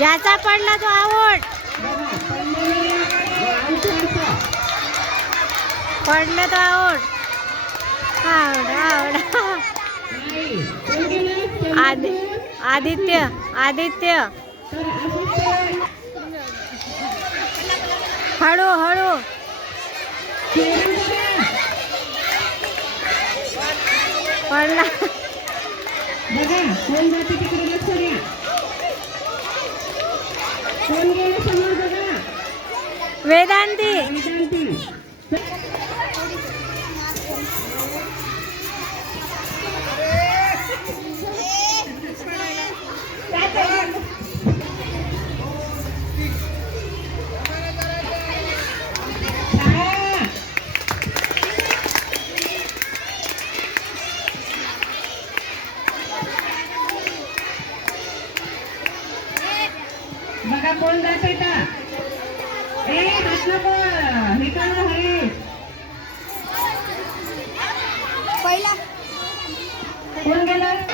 ज्याचा पडला तो आवड. बघा पडलं तो आवड. आवड आवड. आदि आदित्य आदित्य. हळू हळू. पडला. बघा कोण जाते तिकडे लक्ष द्या कोण गेलं समोर बघा वेदांती. बघा कोण जाते का ए हात नको हे कर हरी पहिला कोण गेलं